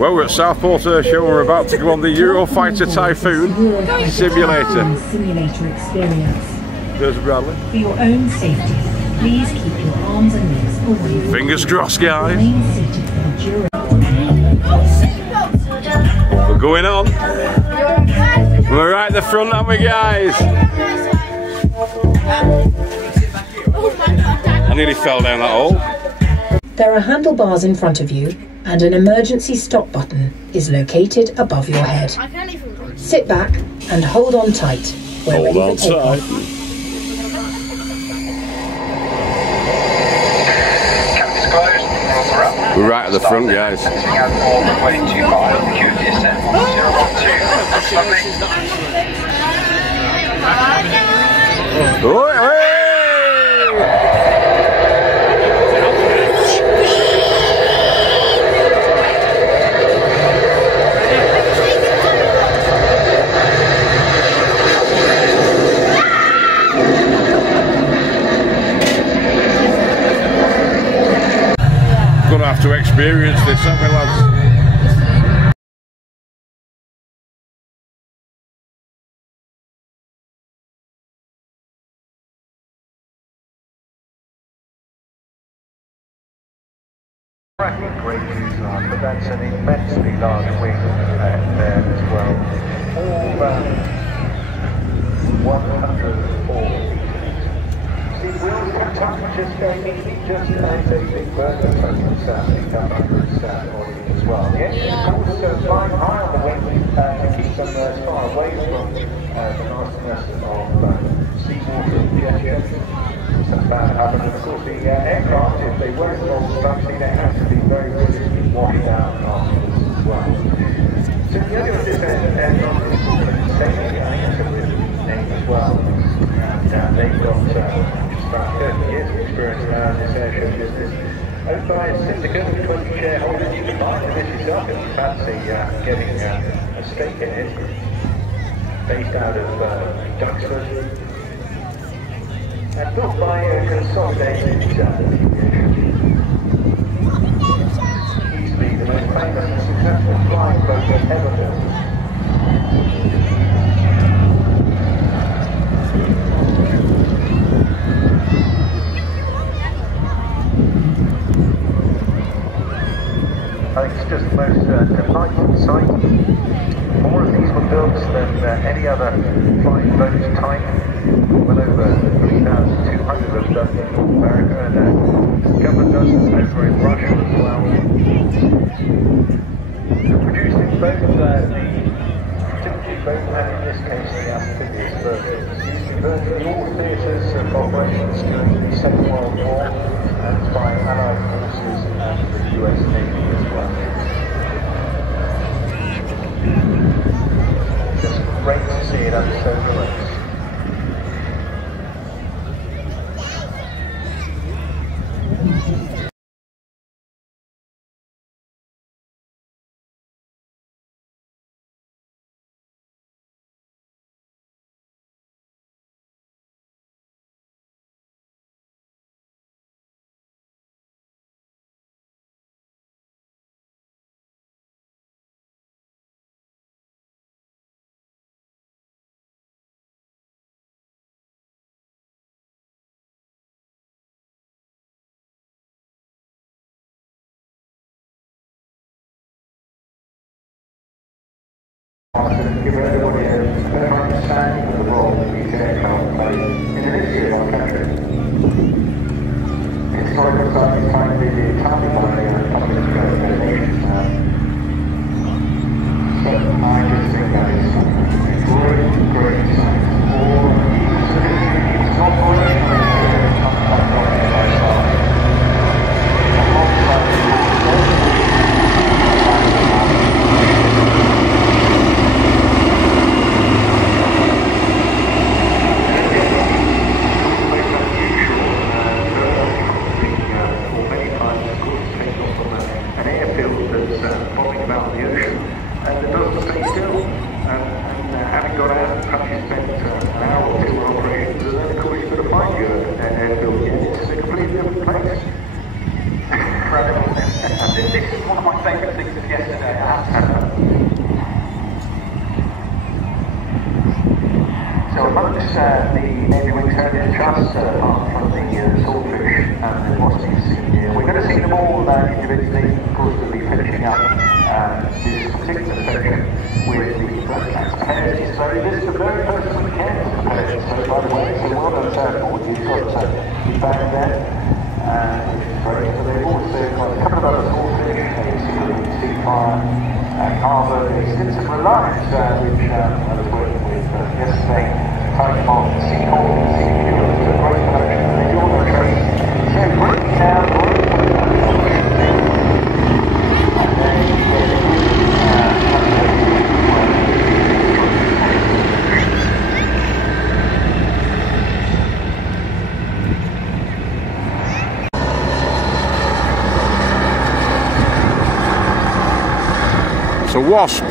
Well, we're at Southport Air Show and we're about to go on the Eurofighter Typhoon simulator. There's Bradley. For your own safety, please keep your arms and legs away. Fingers crossed, guys. We're going on. We're right at the front, aren't we, guys? I nearly fell down that hole. There are handlebars in front of you, and an emergency stop button is located above your head. Sit back and hold on tight. Hold on tight. We're right at the front, guys. Gonna have to experience this, aren't we, lads? Great design, but that's an immensely large wing there as well. All 104. See, wheels can touch just easy, just as a big bird that touches the come under its body as well. The engine also flying high on the wing to keep them as far away from the nastiness of seawater and jet engines. That happened, and of course the aircraft, if they were involved structurally, they have to be very good at washing out afterwards as well. So the other of this aircraft is called Sailing, I think it's a good name as well. And they've got about 30 years of experience now in this airship business. Owned by a syndicate of 20 shareholders. You can buy into this yourself if you fancy getting a stake in it. Based out of Duxford. And built by a consolidated easily the most famous and successful flying boat ever built. I think it's just the most delightful sight. More of these were built than any other flying boat type. Well over 3,200 of them in North America and a couple of dozen over in Russia as well. Produced in both the typically both and in this case the amphibious versions. Used in virtually all theatres of operations during the Second World War and by Allied forces and the US Navy as well. Just great to see it under so close. Give everybody a better understanding of the role that these aircraft play in the history of our country. Historical sites find the Italian by public nation. But I just think that is a great, great sight. Or it's not operational, This is one of my favourite things of the yesterday, I have to say. So amongst the Navy Wings Heritage Trust, apart from the Swordfish and the Waspies, we're going to see them all individually. Of course, we'll be finishing up this particular section with the Black Cats Pairs. So this is the very first of the Cats Pairs, so by the way, so well done Southport, you've got the band there, which is great. So they've also got a couple of other Swordfish, Sea Fire, Carver, the Stints of Reliance, which I was working with yesterday, type of Seahawk, Seahawk, it's a great collection, and they do all their trades. So Brit now, and then it's a Wasp.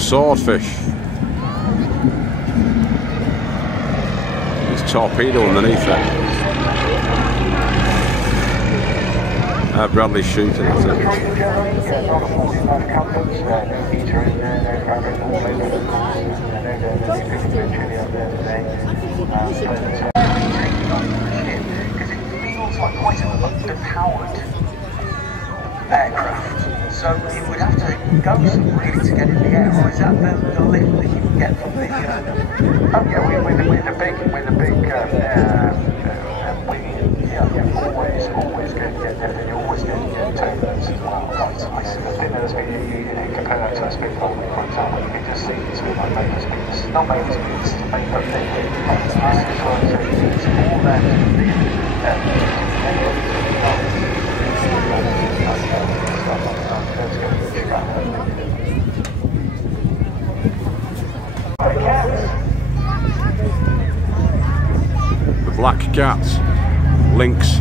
Swordfish. There's a torpedo underneath it. Bradley's shooting at it. Like quite an underpowered aircraft, so it would have to go really to get in the air, or is that the lift that you can get from the? Oh yeah, with the big wing, always good. Definitely always good turbulence as well. Right, I think there's been compare that to a Spitfire, for example, you can just see it's all like main speeds, not main speeds, main thing. This is right, so it's all that the Black Cats, Lynx.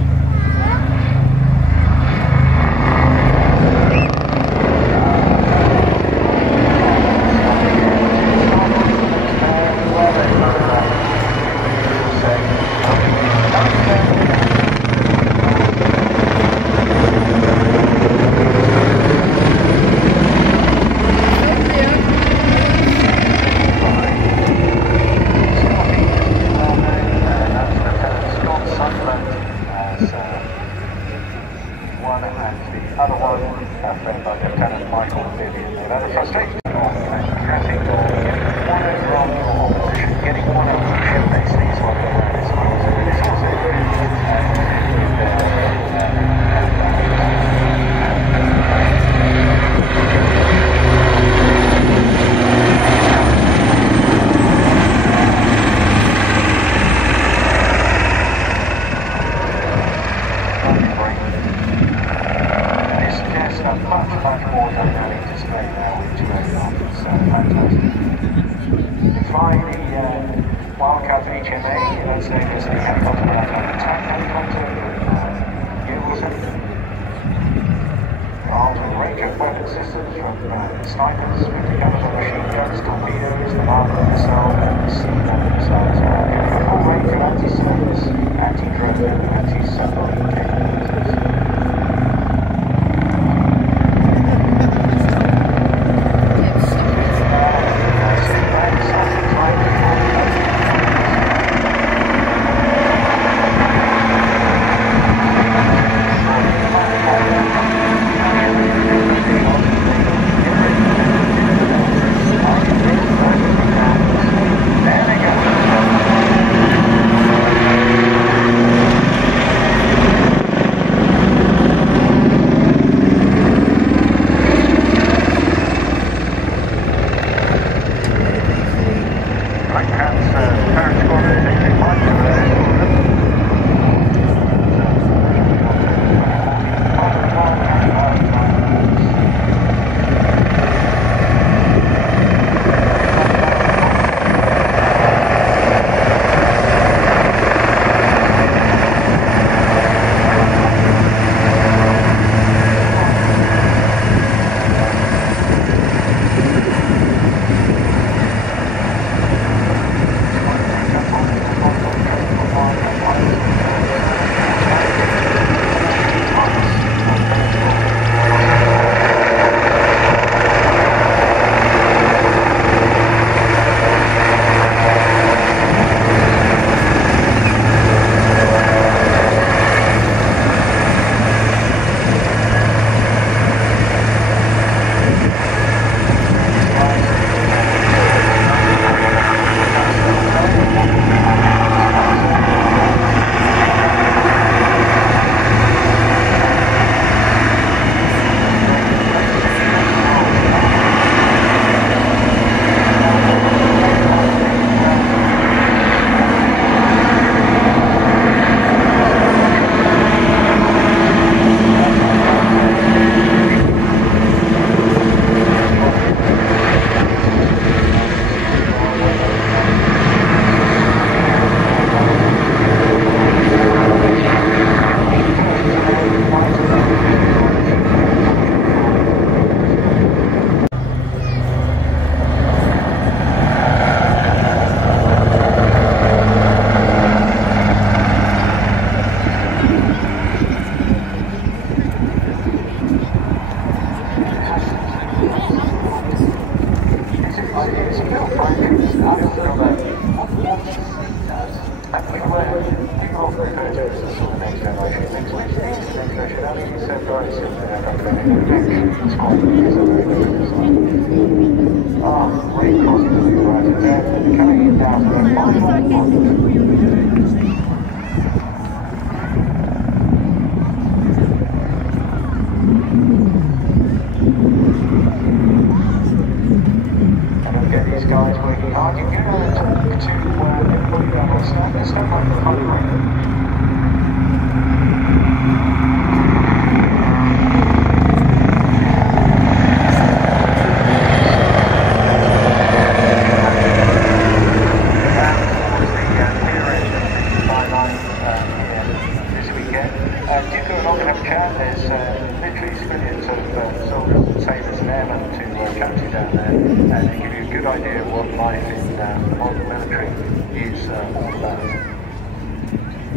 NAMA, that's known as the helicopter maritime attack helicopter. Armed with a range of weapon systems from snipers, 50 caliber machine guns, torpedoes, the Marker missile, and the sea-launched missiles. A full range of anti-surface, anti-drone, and anti-submarine capabilities.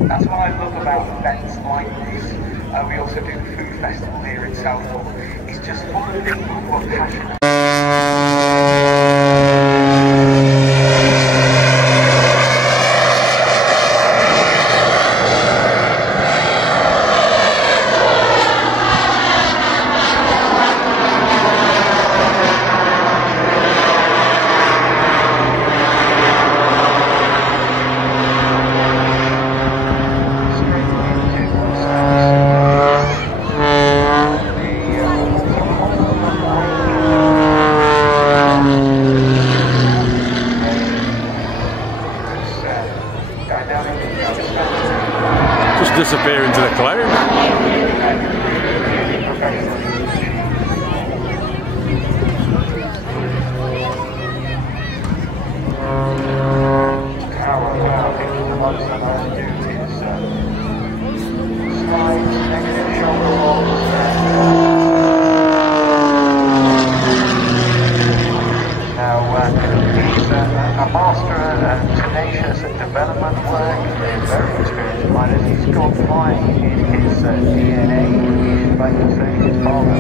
That's what I love about events like this. We also do the food festival here in Southport. It's just full of people who are passionate. Just disappear into the clouds. How pilots that I do is slides, negative shoulder rolls, now he's a master and tenacious at development work, very experienced pilot. He's got flying in his DNA. Like I say, his father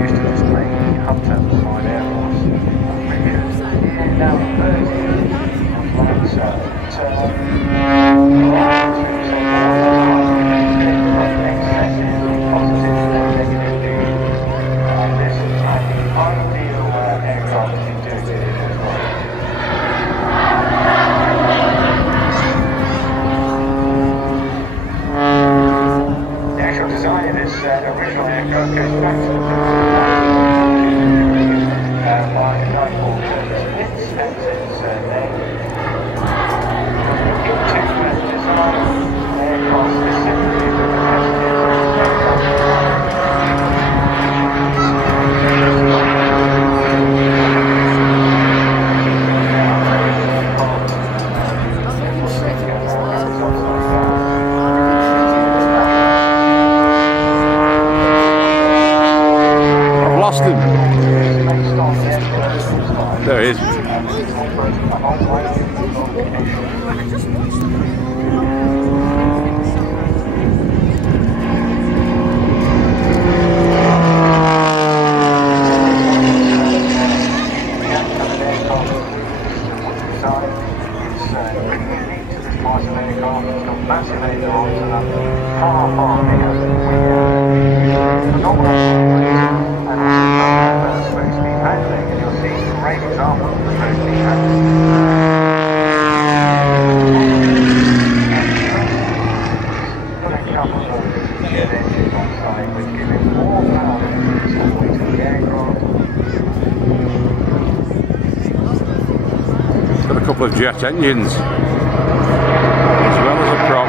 used to display Hunter Flight Air Force. Now, original aircraft goes back to the by a guy called Brit, that's his name. Into design aircraft specifically for there he is. Got a couple of jet engines as well as a prop.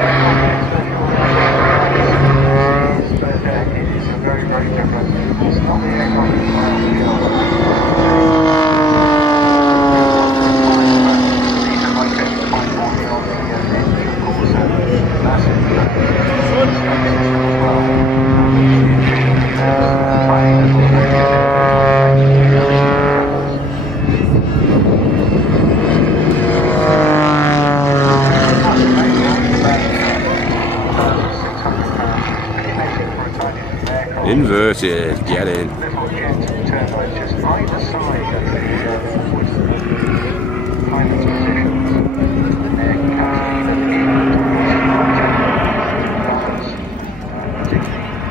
Inverted, get in. Little jet turbines just either side of the pilot's positions. They're cutting even in particularly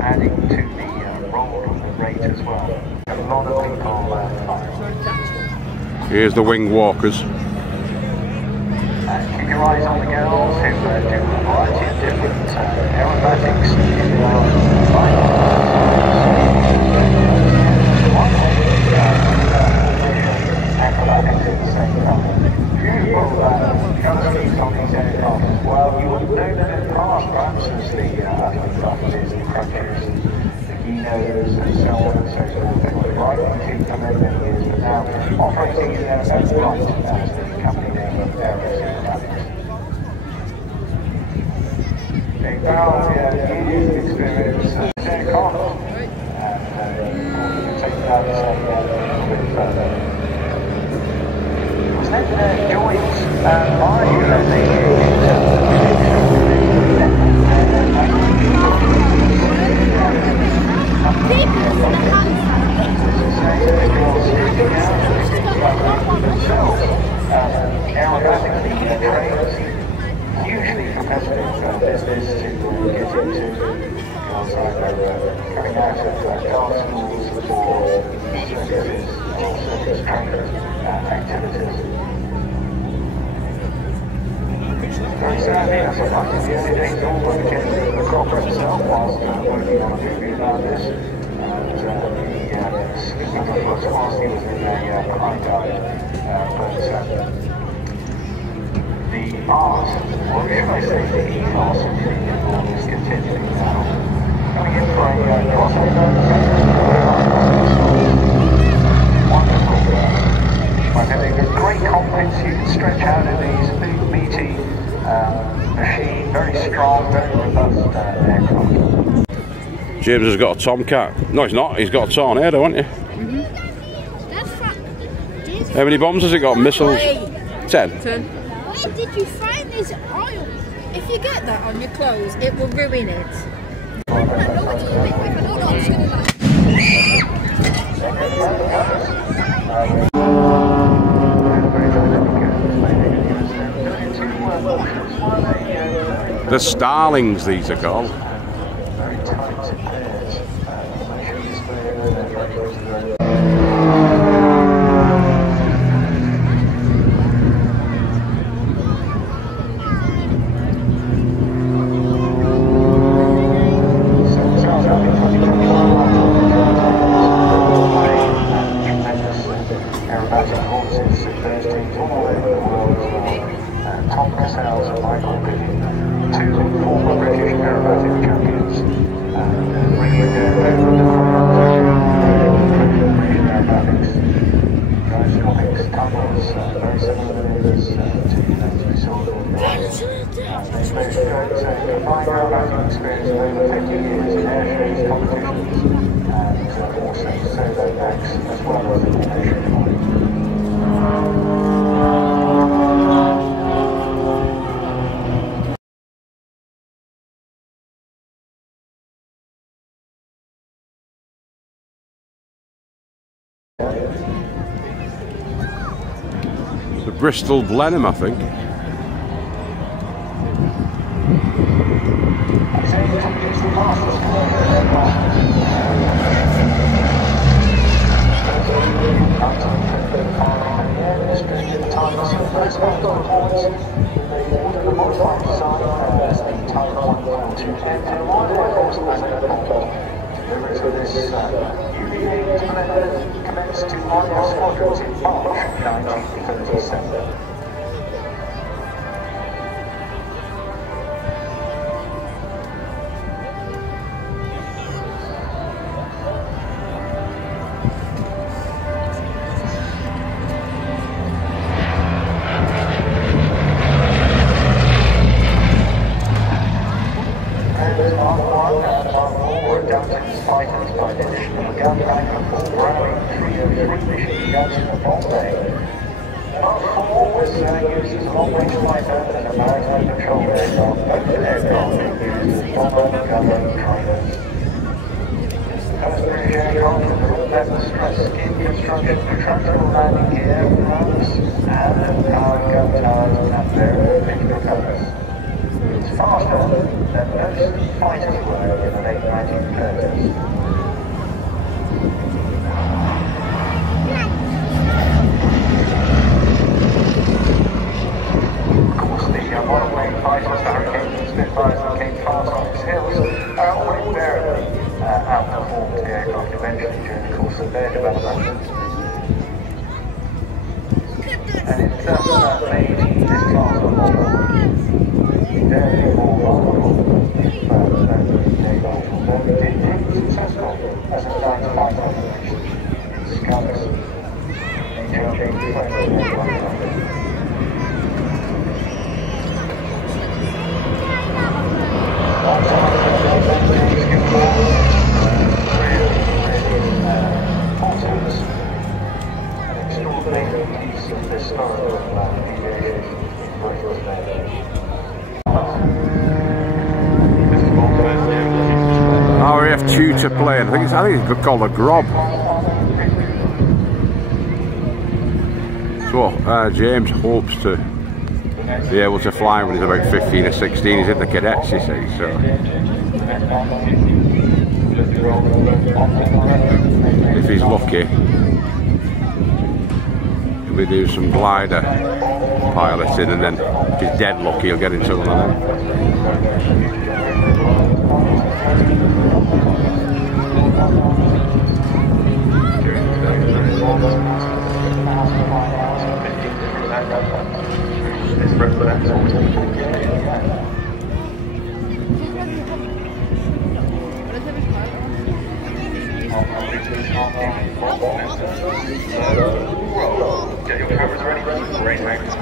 adding to the roll of the rate as well. A lot of people fly. Here's the wing walkers. Keep your eyes on the girls who do a variety of different aerobatics. Acrobatics at the same time. Beautiful colour schemes on these aircraft as well. You would know that in the past, perhaps, as the Buffets, the Crunchers, the Guinos, and so on and so forth. They were writing to for many, many years, but now operating in their own right as the company name of Aerobatics. They found years of experience aircraft, and take that a little bit further. Then joins by usually competitive business to get into, because either coming out of car schools or services or service training activities. Very sadly, that's what I did the other day, Norwood getting the copper himself whilst working on a movie about this. And he speaking of course whilst he was in a high dive, but the art, or should I say the ethos of the film is continuing now. Coming in for a crossover, wonderful. By having a great cockpits you can stretch out in these big meaty machine, very strong, very robust aircraft. James has got a Tomcat. No, he's not. He's got a Tornado, hasn't he? How many bombs has it got? Missiles? 10. Where did you find this oil? If you get that on your clothes, it will ruin it. The Starlings, these are called. The Bristol Blenheim, I think. Commenced to fire squadrons in March 1937. Tutor plane. I think it's called a Grob. So James hopes to be able to fly when he's about 15 or 16. He's in the cadets, you see. So if he's lucky, he'll be doing some glider piloting, and then if he's dead lucky, he'll get into one of them. Get your cameras ready. Great, thanks.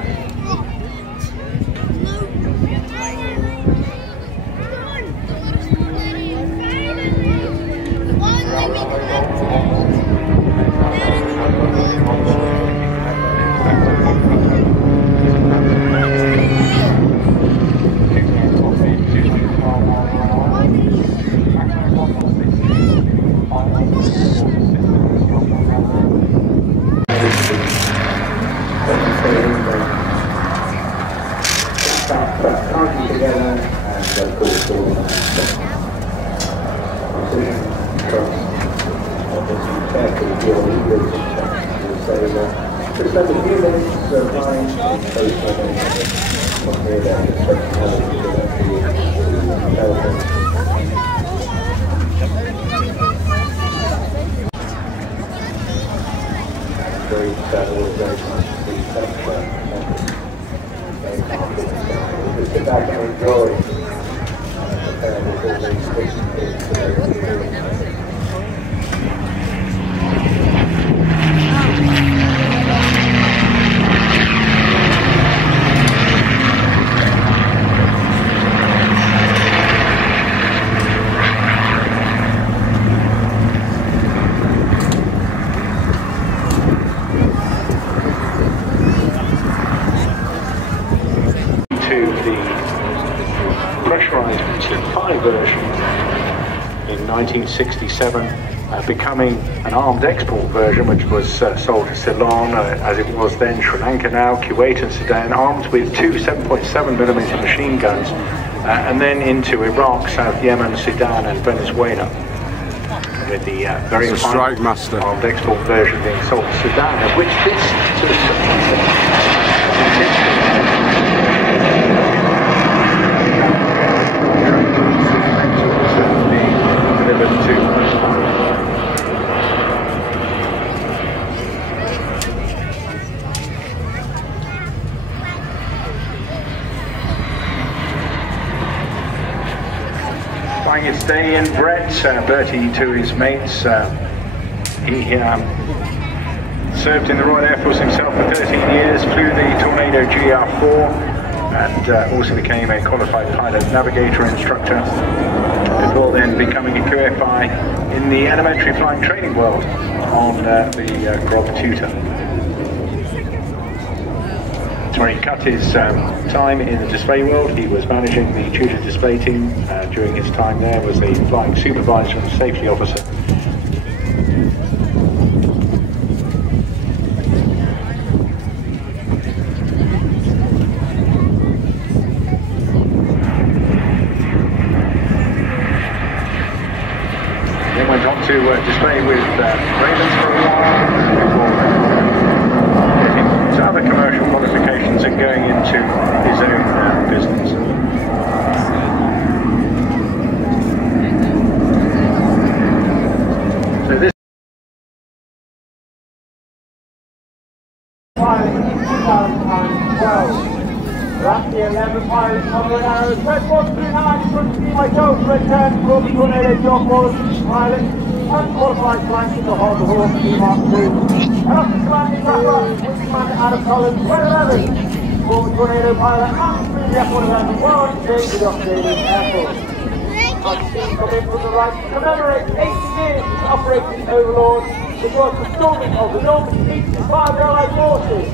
strap tightly together and pull the door precision, trust, obviously careful with your leaders. So just over a few minutes flying close to not near there, expecting how to do that. Very settled, very much to be just sit back and enjoy with all these twists and things. Version in 1967, becoming an armed export version, which was sold to Ceylon, as it was then, Sri Lanka now, Kuwait and Sudan, armed with two 7.7mm machine guns, and then into Iraq, South Yemen, Sudan and Venezuela, with the very fine armed export version being sold to Sudan, of which this sort of flying its day in Brit, Bertie to his mates. He served in the Royal Air Force himself for 13 years, flew the Tornado GR4 and also became a qualified pilot navigator instructor before then becoming a QFI in the elementary flying training world on the Grog Tutor. Where he cut his time in the display world. He was managing the tutor display team during his time there, was a flying supervisor and safety officer. Then went on to display with Ravens for a while before other commercial qualifications and going into his own business. So this pilot in 2012. That's the 11 pilots on the arrows. Red 139 in front of me, myself, Red 10, for the Tornado John Wallace pilot. Unqualified flank in the Harbour Hawk Mark II. And after commanding Trapper, with Commander Adam Collins, 111 for the Tornado pilot and through the F-111 1 with the Australian Air Force. As the team come in from the right to commemorate 80 years of Operation Overlord, which was the storming of the Northern East by the Allied forces.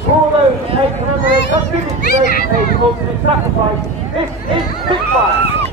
For all those who take commemorate a tribute to those who made the ultimate sacrifice, this is Spitfire.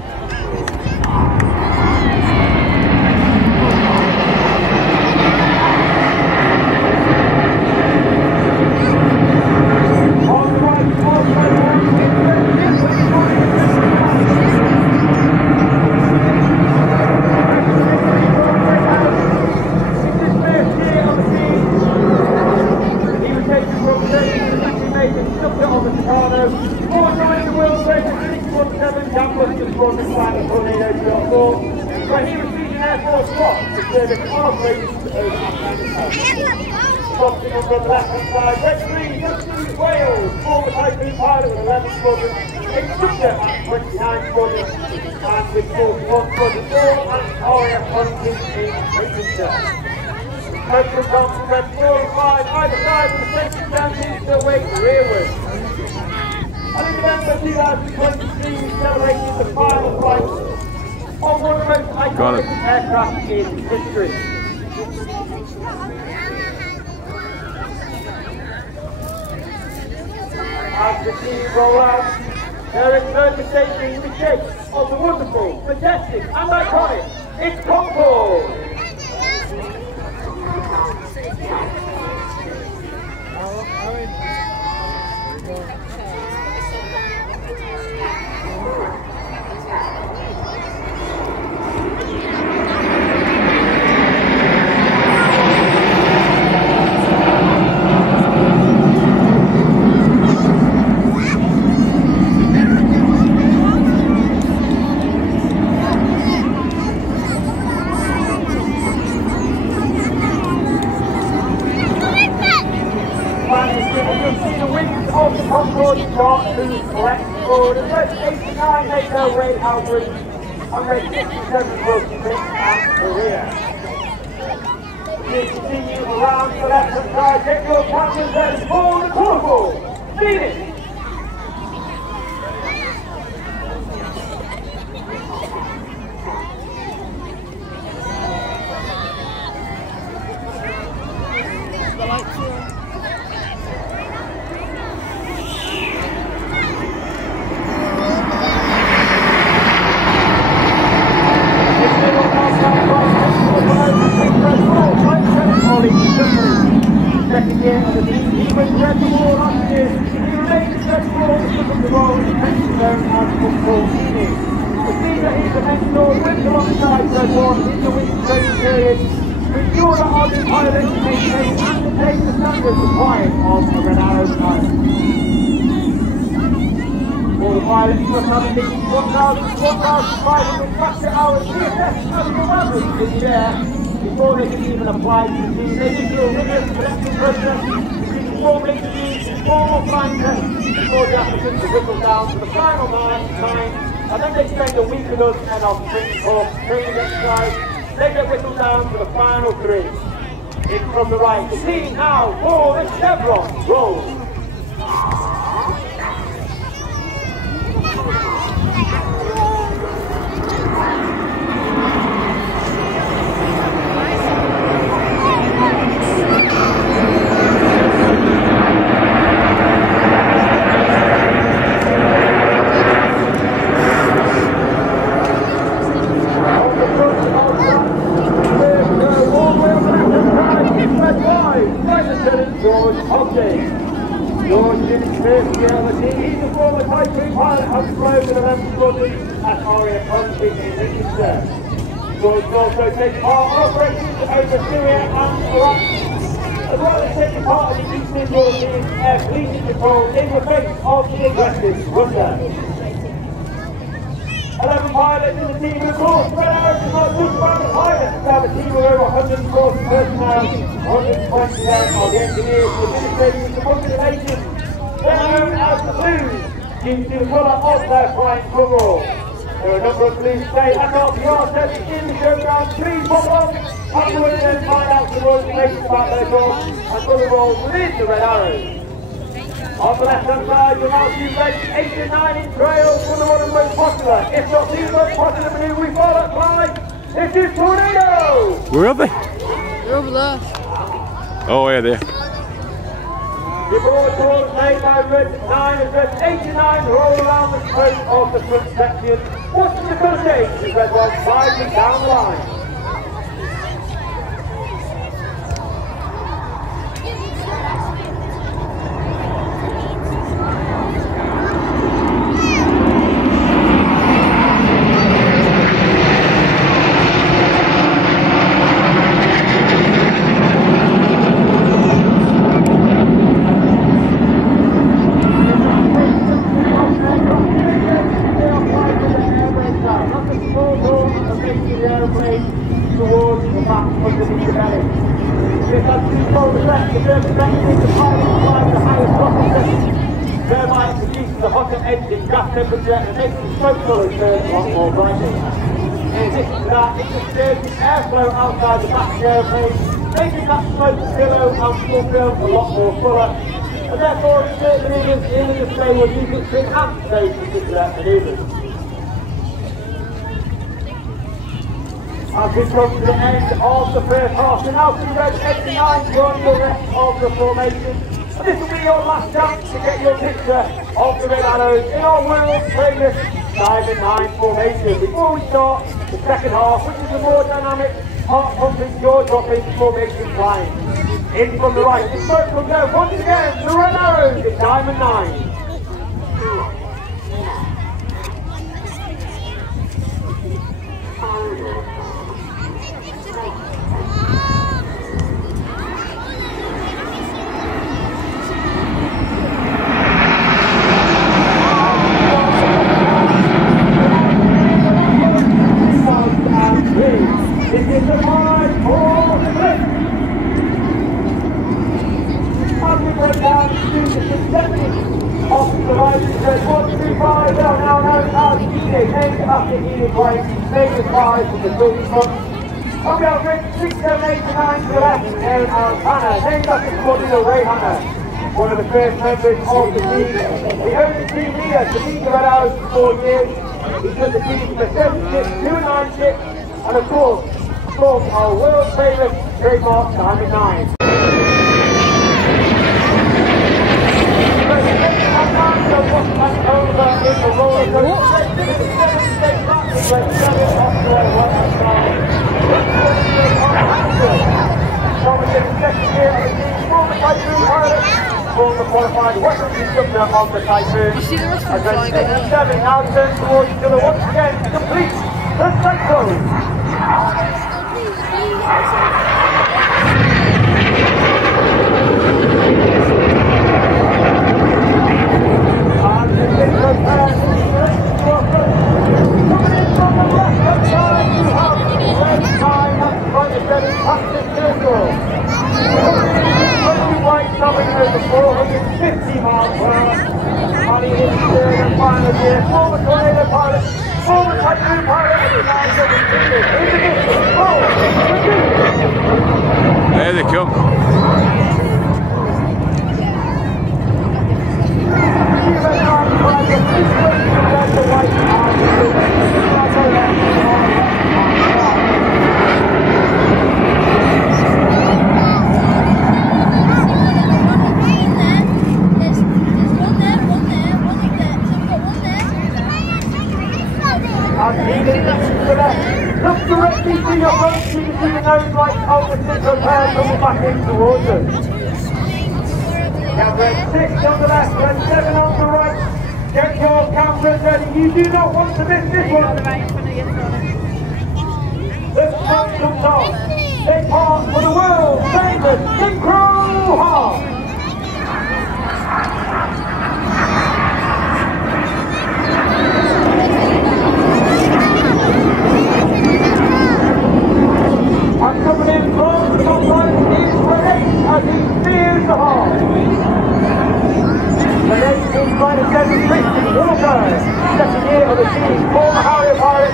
Either side of the central champions still waiting rearward. On November 2023, we celebrated the final flight of one of the most iconic aircraft in history. As the team roll out, they're interpreting the shape of the wonderful, majestic and iconic. It's Southport! as red 89 make their way outwards, and red 67 will commit and career. You continue around to the left hand side, get your captains and for the colourful Phoenix. Second year of the team, he went red the ball last year. He remains red the ball because of the role in pension zone as football team. The team that he's a mentor wins alongside red one in the winter training period to ensure that our new pilots maintain and attain the standards required of a Red Arrow pilot. All the pilots must have a minimum 1,500 factor hours PSS national average in the air before they can even apply to the team. They need to do a rigorous selection process, including formal interviews, formal flying tests before the applicants are whittled down to the final 9, and then they spend a week with us and our spring course training exercise. They get whittled down to the final 3. In from the right, the team now for the chevron roll. George Jimmy Smith, the other team, he's the former Type 3 pilot, has flown with 11 squadrons at Aria Country in Lincolnshire. George also takes part in operations over Syria and Iraq, as well as taking part in the Eastern European Air Policing Patrol in the face of the aggressive Russia. 11 pilots in the team, and of course, Red Arrow is not just about the pilots. We have a team of over 140 personnel, 120 then are the engineers, the administrators, and the population. They're known as the Blues, due to the colour of their flying coverall. There are a number of Blues today at RPR sessions in the showground. Please pop on, afterwards then find out some more information about their jobs and other roles within the Red Arrows. On the left hand side, you'll now see red 8 and 9 in trail for the one of the most popular, if not the most popular manoeuvre we follow at fly. This is Tornado! Where are they? They're over there. Oh, yeah, there. The broad course made by red 9 and red 8 and 9 roll around the throat of the front section. What's the colour change as red 1 slides down the line? Towards the back underneath the belly. This has twofold effect. The first effect is the pilot applies the highest throttle setting, thereby it reduces the hotter engine gas temperature and makes the smoke colours turn a lot more brightly. In addition to that, it disturbs the airflow outside the back of the aeroplane, making that smoke pillow and full film a lot more fuller, and therefore in certain manoeuvres in the display will use it to enhance those particular manoeuvres. As we come to the end of the first half, we now see red 89 join the rest of the formation. And this will be your last chance to get your picture of the Red Arrows in our world famous Diamond 9 formation. Before we start the second half, which is a more dynamic, heart-pumping, jaw-dropping formation flying. In from the right, the smoke will go once again, the Red Arrows in Diamond 9. This is the 5, 4, 6. As we break down to the successive Tuesday, named after Edith White, named as far as the building front. On the Red 6, 7, 8, 9 to the left, Aaron Hannah, named after Claudia Ray Hannah, one of the first members of the team. The only team leader to beat the Red Arrows for 4 years. He took the team from a 7-ship to a 9-ship, and of course, our world favourite trademark Diamond 9. Former qualified Western instructor of the Typhoon. You see the rest of the flying over? 7 now turns towards each other once again to complete the cycle. Coming over 450 miles per hour, and he is third and final year. Former tornado pilot, former typhoon pilot, and he's now there they come. Look directly to your front, so you can see the nose light of the central pair coming back in towards us. Now red 6 on the left, red 7 on the right. Get your cameras ready, you do not want to miss this one. The sun comes off. Take part for the world famous synchro half. And coming in from the top line is Renee as he steers the half. Renee is trying to send Christian Walker, second year of the team, former Harrier pilot,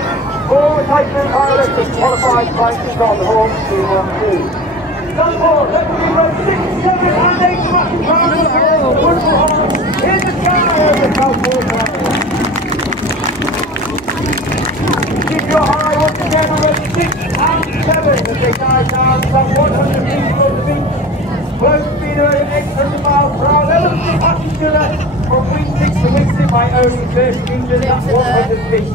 former Typhoon pilot, and qualified fighters on the horse 212. Southport, let me run 6, 7 and 8 matches round the world. Wonderful horse in the sky over Southport area. Keep your eye once again on the 6 and 7 as they dive down some 100 feet from the beach. Close speed over 800 miles per hour. They'll look at each other from week 6 to week 6 by only 30 metres, that's 100 feet.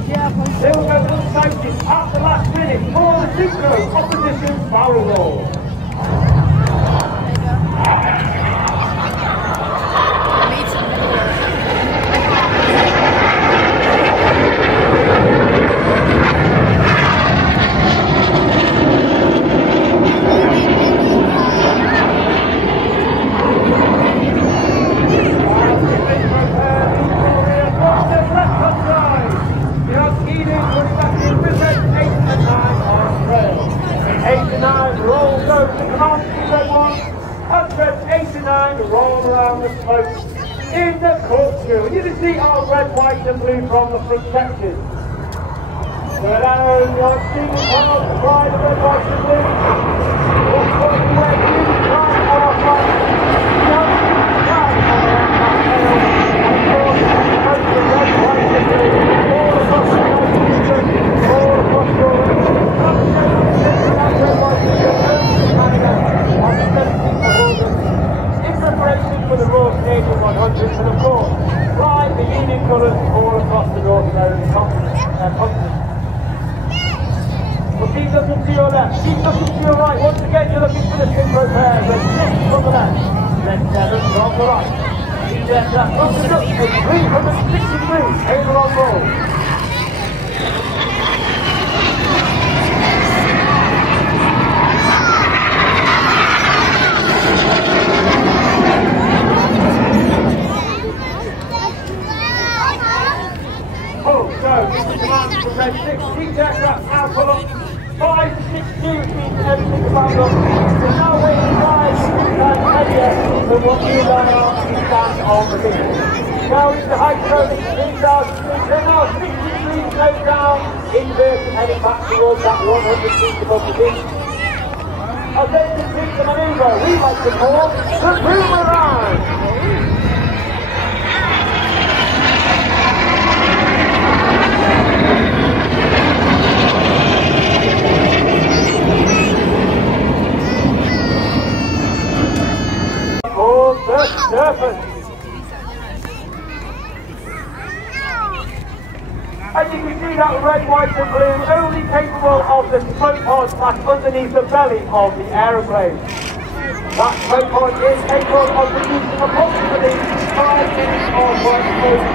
They will go unsighted at the last minute for the synchro opposition barrel roll. In the corkscrew, you can see our red, white and blue from the front sections. The arrows, you are seeing the pride of red, white and blue. What's going to wear blue pride on our flag? Just pride on the right-hand tail. And of course, most of the red, white and blue. All across the nation, all across Europe. Red, white and blue. On the 17th of August. Preparation for the Royal Canadian 100, and of course, fly the Union colours all across the North American continent. Well, keep looking to your left, keep looking to your right. Once again, you're looking for the synchro pair. Red 6 on the left, red 7 on the right. Yes, that's opened up for 363 aileron roll. Red 6, these aircraft now pull up 562, which means everything about them. There's no way to rise heavier than what you are stand on the beach. Now into high training, 3,000 feet, they're now 63 nose down, invert and heading back towards that 100 feet above the beach. As they complete the manoeuvre, we like to call the boomerang. For the serpent. As you can see, that red, white and blue only capable of the smoke pod that's underneath the belly of the aeroplane. That smoke pod is capable of producing approximately 5 minutes of white smoke,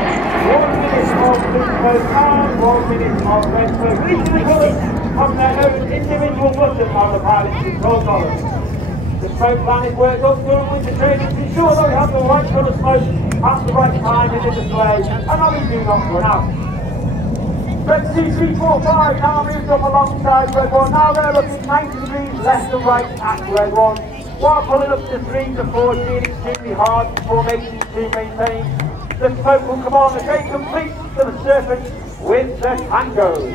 1 minute of blue smoke and 1 minute of red smoke. Each of the colours have their own individual button on the pilot's control column. The smoke plan is worked up during winter training to ensure that we have the right colour smoke at the right time in the display and that we do not run out. Red 2345 now moves up alongside Red 1. Now they're looking 90 degrees left and right at Red 1. While pulling up to 3 to 4, being extremely hard formation to maintain. The smoke will come on as they complete to the serpent with the tangos.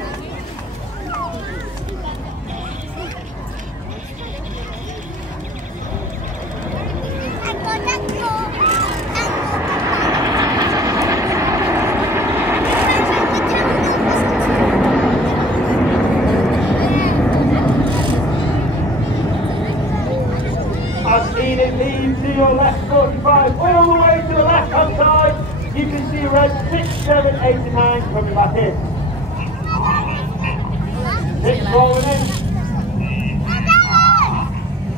To your left 45, all the way to the left hand side, you can see red 6, 7, 8 and 9 coming back in. 6 rolling in.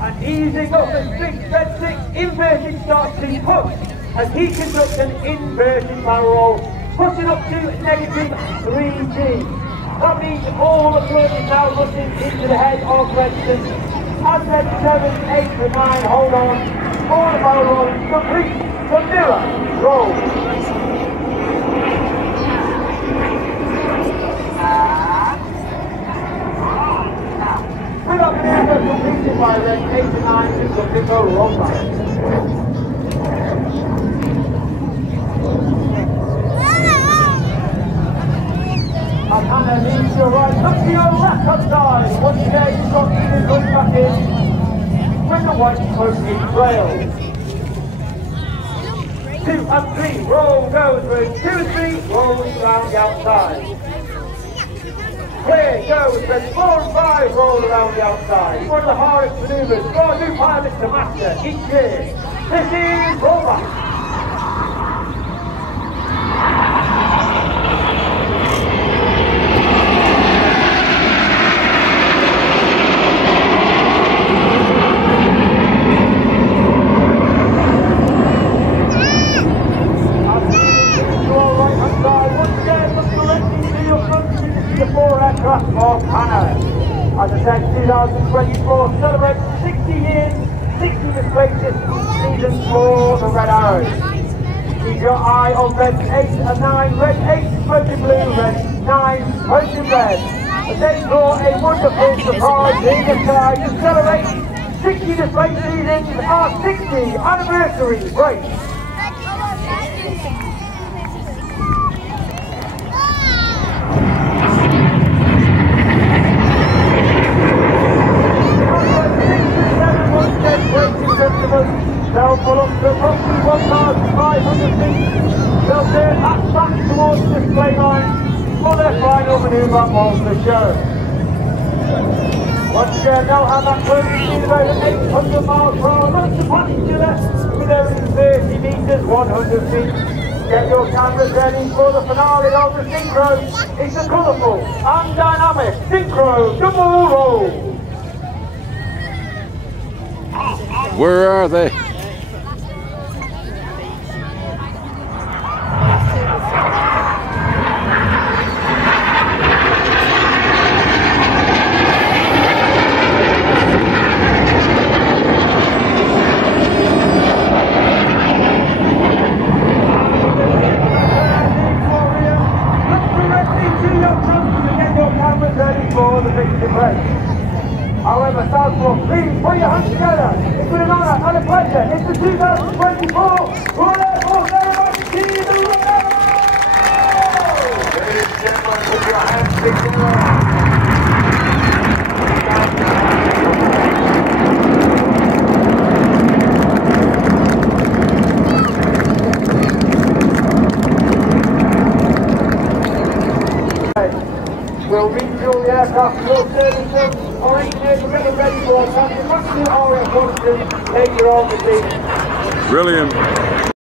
And easing up the 6, red 6, inverted starts to push as he conducts an inverted barrel roll, pushing up to negative 3G. That means all the blood is now rushing into the head of red 6. As red 7, 8 and 9 hold on. All the barrel roll is complete. Vanilla roll. With that maneuver completed by red 8 and 9 to the Pico roll back. And Hannah leads to your right, up to your left hand side. Once again, Scott Stevens goes back in. With the white smoke in trail. 2 and 3, roll goes with 2 and 3, rolling around the outside. Clear goes with 4 and 5, roll around the outside. One of the hardest manoeuvres for new pilots to master each year. This is rollback. Of Hannah. As I said, 2024 celebrates 60 years, 60 displaces seasons for the Red Arrows. Keep your eye on red 8 and 9, red 8 smoking blue, red 9 smoking red. As they draw a wonderful surprise in the sky to celebrate 60 display seasons, our 60th anniversary race. They'll pull up to approximately 1,500 feet. They'll turn back towards the display line for their final manoeuvre of the show. Once again, they'll have that close speed about 800 miles per hour. Look to passenger left with every 30 metres, 100 feet. Get your cameras ready for the finale of the synchro. It's a colourful and dynamic synchro double roll. Where are they? However, Southport, please put your hands together. It's been an honour and a pleasure. It's the 2024 Royal Air Force Aerobatic Team of the Red Arrows! Ladies and gentlemen, put your hands We'll refuel the aircraft, we'll service them. Our engineers will get them ready for us. Have you got to our function later on this evening. Brilliant.